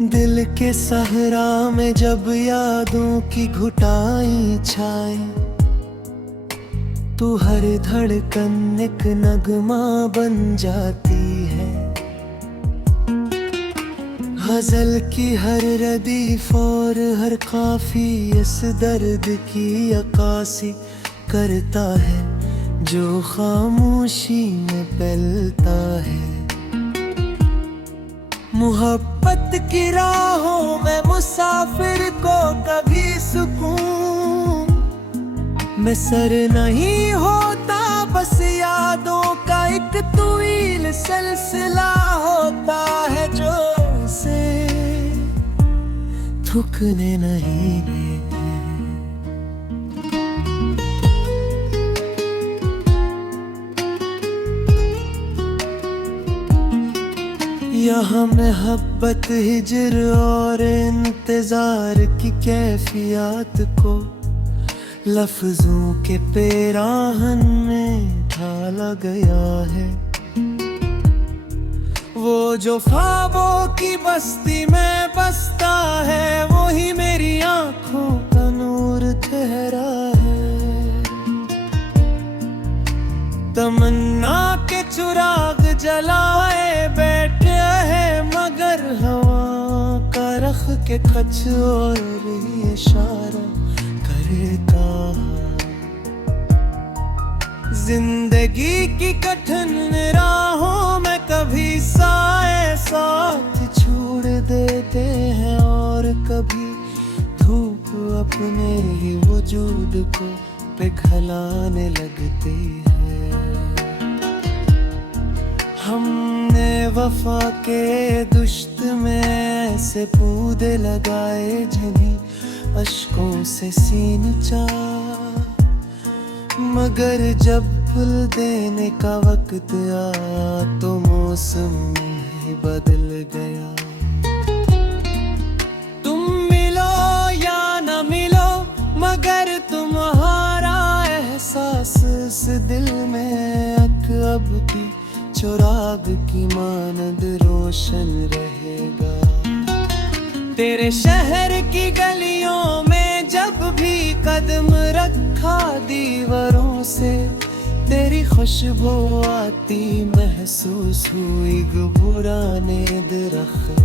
दिल के सहरा में जब यादों की घुटाई छाए, तू हर धड़कन एक नगमा बन जाती है। गजल की हर रदीफ और हर काफी इस दर्द की अक्कासी करता है जो खामोशी में फैलता है। मोहब्बत की राहों में मुसाफिर को कभी सुकून में सर नहीं होता, बस यादों का एक तवील सिलसिला होता है जो उसे थकने नहीं देते। यहाँ मोहब्बत हिजर और इंतजार की कैफियत को लफ्जों के पेराहन में ढाला गया है। वो जो ख्वाबों की बस्ती में बसता है, वही मेरी आंखों का नूर ठहरा है। तमन्ना के चिराग जलाए बैठे है, मगर हवा का रख के कुछ और इशारा करता। जिंदगी की कठिन राहों में कभी साए साथ छोड़ देते हैं, और कभी धूप अपने ही वजूद को पिघलाने लगती है। हमने वफा के दुश्त में ऐसे पौधे लगाए जिन्हें अश्कों से सीन चाह, मगर जब फूल देने का वक्त आया तो मौसम ही बदल गया। तुम मिलो या न मिलो, मगर तुम्हारा एहसास इस दिल में अब भी चिराग की मानद रोशन रहेगा। तेरे शहर की गलियों में जब भी कदम रखा, दीवारों से तेरी खुशबू आती महसूस हुई। पुराने दरख्त,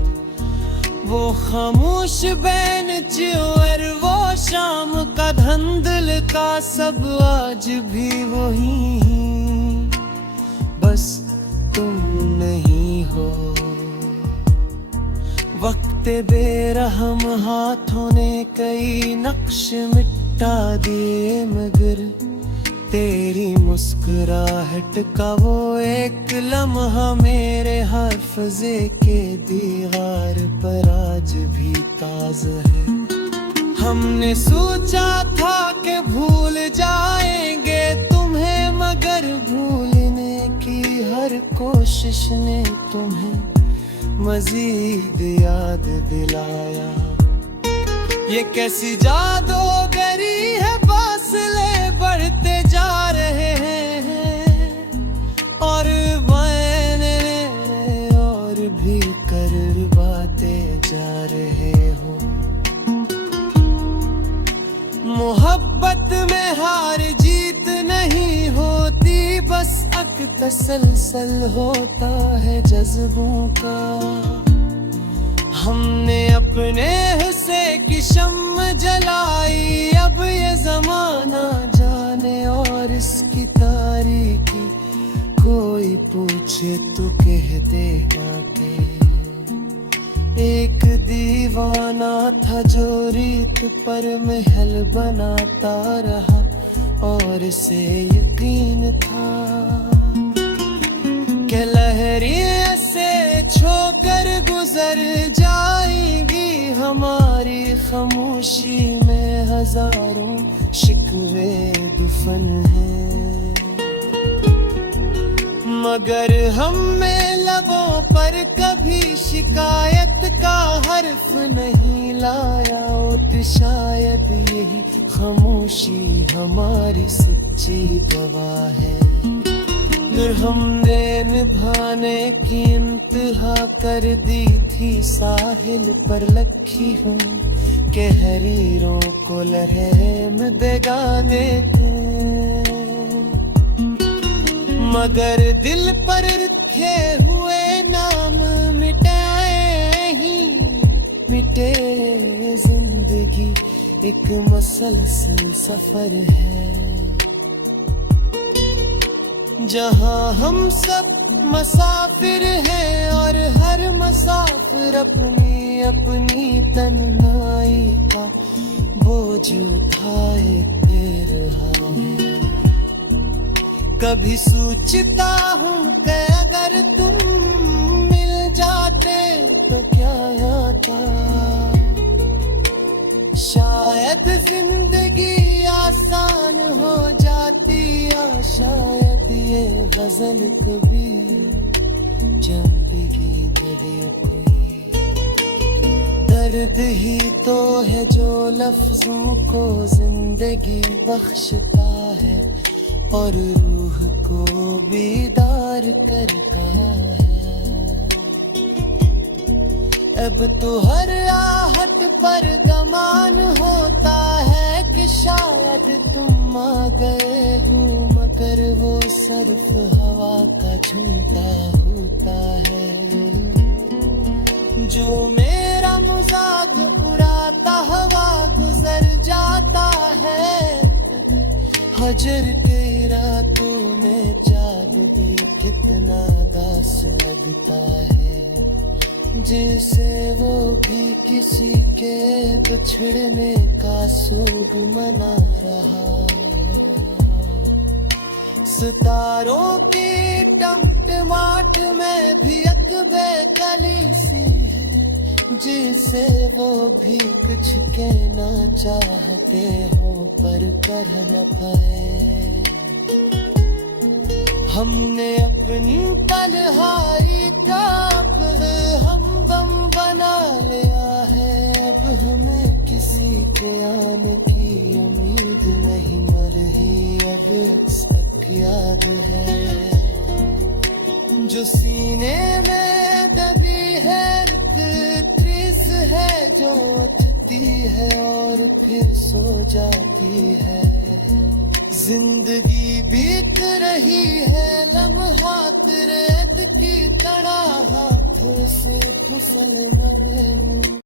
वो खामोश बेंच और वो शाम का धंधल का सब आज भी वही, बस तुम नहीं हो। वक्त बेरहम हाथों ने कई नक्श मिटा दिए, मगर तेरी मुस्कुराहट का वो एक लम्हा मेरे हाफिज़े के दीवार पर आज भी ताज़ा है। हमने सोचा था कि भूल जाएंगे तुम्हें, मगर भूलने की हर कोशिश ने तुम्हें मजीद याद दिलाया। ये कैसी जादूगरी है, फासले बढ़ते जा रहे हैं और मैंने और भी करवाते जा रहे हो। मोहब्बत में हार जीत नहीं होती, बस अक तसलसल होता है जज्बों का। हमने अपने हिस्से की शम्म जलाई, अब ये जमाना जाने और इसकी तारीकी कोई पूछे तो कह देगा कि एक दीवाना था जो रीत पर महल बनाता रहा, और इसे यकीन था कि लहरें से छोकर गुजर जाएंगी। हमारी खामोशी में हजारों शिकवे दफन हैं, मगर हम में लबों पर कभी शिकायत का हर्फ नहीं लाया। तो शायद यही खामोशी हमारी सच्ची दवा है। फिर हमने निभाने की इंतहा कर दी थी साहिल पर लखी हूँ के हरीरों को लहम दे गाने थे, मगर दिल पर रखे हुए नाम मिटाए ही मिटे। जिंदगी एक मसलसल सफर है जहां हम सब मुसाफिर हैं और हर मुसाफिर अपनी अपनी तन्हाई का बोझ उठाए रहा है। कभी सोचता हूँ कि अगर तुम मिल जाते तो क्या आता, शायद जिंदगी आसान हो जाती या शायद ये गजल कभी जंपी कोई। दर्द ही तो है जो लफ्जों को जिंदगी बख्शता है और रूह को बेदार करता है। अब तो हर आहट पर गमान होता है कि शायद तुम आ गए हो, मगर वो सिर्फ हवा का झूठा होता है। जो मेरा मजाक उड़ाता हवा गुजर जाता है, हजर के रातों में जाग भी कितना दास लगता है, जिसे वो भी किसी के बिछड़ने का सोग मना रहा है। सितारों की टमटमाट में भी एक बेकली सी है, जिसे वो भी कुछ कहना चाहते हो पर कह न पाए। हमने अपनी तन्हाई का हम बम बना लिया है, अब हमें किसी के आने की उम्मीद नहीं मरही अब तक याद है। जो सीने में दबी है त्रिस है जो उठती है और फिर सो जाती है। जिंदगी बीत रही है लम्हात रेत की तरह हाथ से फिसल रहे हैं।